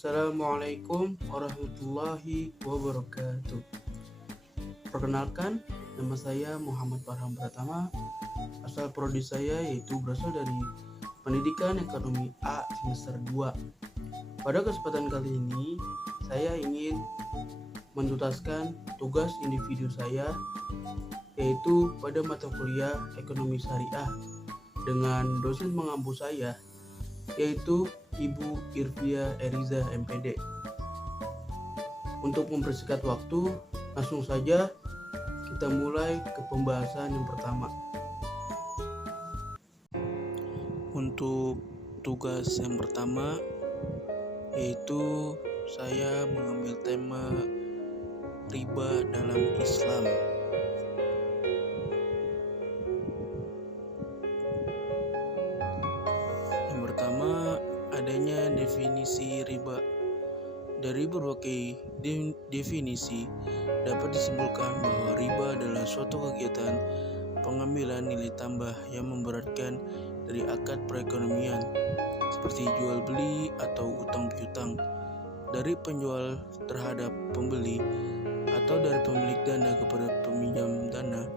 Assalamualaikum warahmatullahi wabarakatuh. Perkenalkan, nama saya Muhammad Farham Pratama. Asal prodi saya yaitu berasal dari Pendidikan Ekonomi A semester 2. Pada kesempatan kali ini, saya ingin menuntaskan tugas individu saya yaitu pada mata kuliah Ekonomi Syariah dengan dosen pengampu saya yaitu Ibu Irvia Eriza MPD. Untuk mempersingkat waktu, langsung saja kita mulai ke pembahasan yang pertama. Untuk tugas yang pertama yaitu saya mengambil tema riba dalam Islam. Yang pertama, adanya definisi riba. Dari berbagai definisi dapat disimpulkan bahwa riba adalah suatu kegiatan pengambilan nilai tambah yang memberatkan dari akad perekonomian seperti jual beli atau utang piutang dari penjual terhadap pembeli atau dari pemilik dana kepada peminjam dana,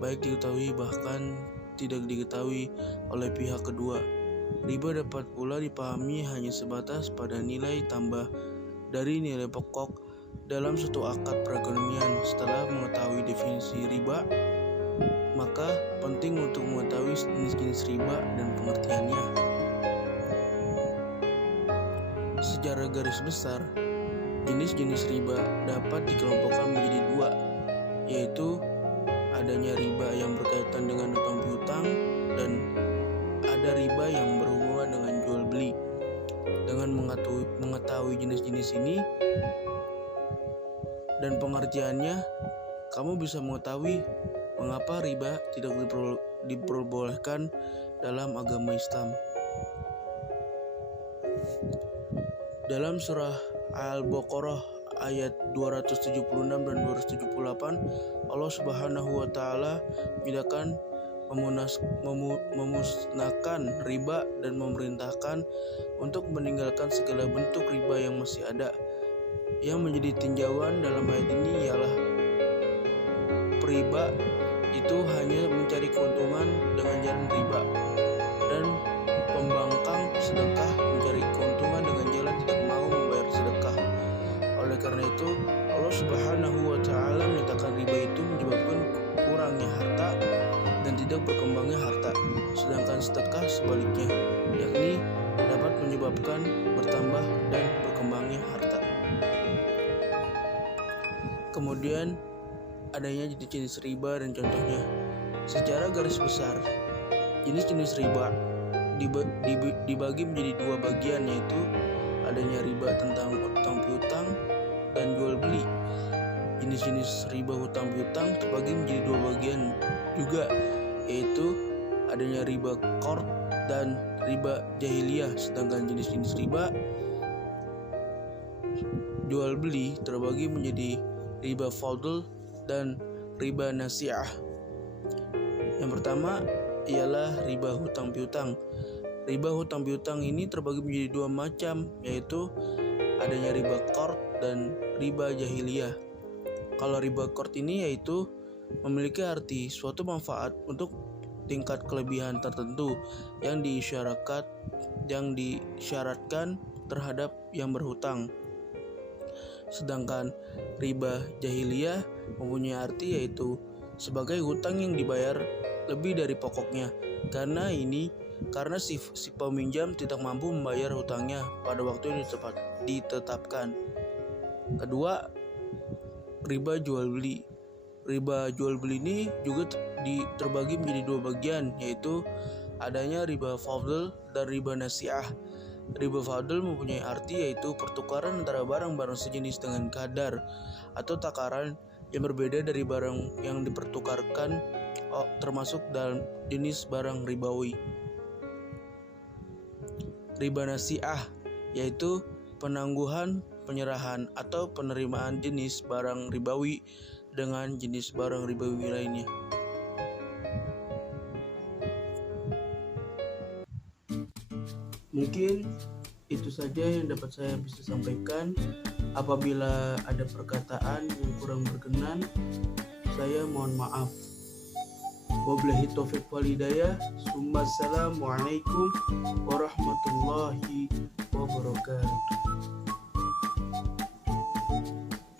baik diketahui bahkan tidak diketahui oleh pihak kedua. Riba dapat pula dipahami hanya sebatas pada nilai tambah dari nilai pokok dalam suatu akad perekonomian. Setelah mengetahui definisi riba, maka penting untuk mengetahui jenis-jenis riba dan pengertiannya. Secara garis besar, jenis-jenis riba dapat dikelompokkan menjadi dua, yaitu adanya riba yang berkaitan dengan utang piutang dan ada riba yang berhubungan dengan jual beli. Dengan mengetahui jenis-jenis ini dan pengertiannya, kamu bisa mengetahui mengapa riba tidak diperbolehkan dalam agama Islam. Dalam surah Al-Baqarah ayat 276 dan 278, Allah Subhanahu wa taala menyatakan memusnahkan riba dan memerintahkan untuk meninggalkan segala bentuk riba yang masih ada. Yang menjadi tinjauan dalam ayat ini ialah periba itu hanya mencari keuntungan dengan jalan riba, dan pembangkang sedekah mencari keuntungan dengan jalan tidak mau membayar sedekah. Oleh karena itu, Allah Subhanahu wa taala menyatakan riba itu menyebabkan kurangnya harta dan tidak berkembangnya harta, sedangkan sedekah sebaliknya, yakni dapat menyebabkan bertambah dan berkembangnya harta. Kemudian adanya jenis-jenis riba dan contohnya. Secara garis besar, jenis-jenis riba dibagi menjadi dua bagian, yaitu adanya riba tentang utang piutang dan jual beli. Jenis-jenis riba hutang piutang terbagi menjadi dua bagian juga, yaitu adanya riba qard dan riba jahiliyah. Sedangkan jenis-jenis riba jual beli terbagi menjadi riba fadl dan riba nasi'ah. Yang pertama ialah riba hutang piutang. Riba hutang piutang ini terbagi menjadi dua macam, yaitu adanya riba qard dan riba jahiliyah. Kalau riba qard ini yaitu memiliki arti suatu manfaat untuk tingkat kelebihan tertentu yang disyaratkan terhadap yang berhutang. Sedangkan riba jahiliyah mempunyai arti yaitu sebagai hutang yang dibayar lebih dari pokoknya, karena si peminjam tidak mampu membayar hutangnya pada waktu yang ditetapkan. Kedua, riba jual beli. Riba jual beli ini juga terbagi menjadi dua bagian, yaitu adanya riba fadl dan riba nasi'ah. Riba fadl mempunyai arti yaitu pertukaran antara barang-barang sejenis dengan kadar atau takaran yang berbeda dari barang yang dipertukarkan, termasuk dalam jenis barang ribawi. Riba nasi'ah yaitu penangguhan, penyerahan atau penerimaan jenis barang ribawi dengan jenis barang ribawi lainnya. Mungkin Itu saja yang dapat saya bisa sampaikan. Apabila ada perkataan yang kurang berkenan, saya mohon maaf. Wabillahi taufiq wal hidayah. Assalamualaikum warahmatullahi wabarakatuh.